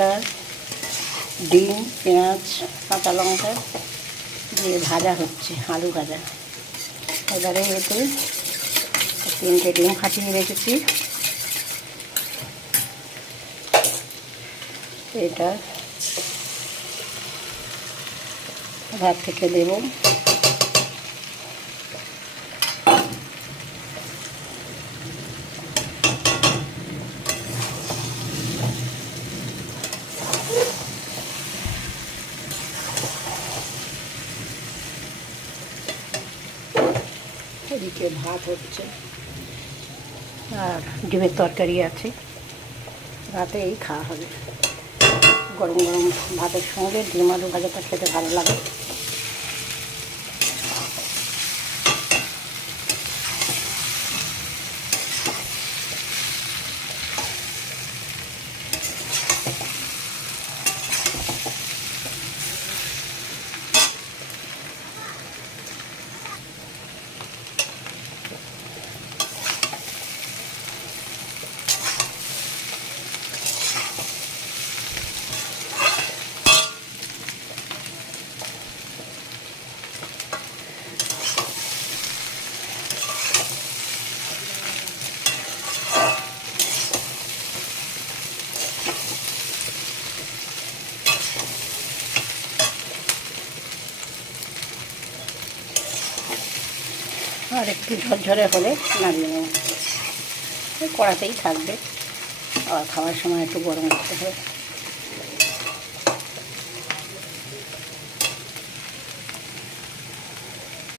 তেজপাতা, ডিম, পেঁয়াজ, কাঁচা লঙ্কা দিয়ে ভাজা হচ্ছে, আলু ভাজা। এবারে এতে 3টে ডিম ফাটিয়ে রেখেছি, এটা ভাত থেকে দেব। এদিকে ভাত হচ্ছে আর ডিমের তরকারি আছে, রাতে এই খাওয়া হবে। গরম গরম ভাতের সঙ্গে ডিম আলু ভাজাটা খেতে ভালো লাগে। আর একটু ঝরঝরে হলে নামিয়ে নেব। কড়াতেই থাকবে, আর খাওয়ার সময় একটু গরম করতে হবে।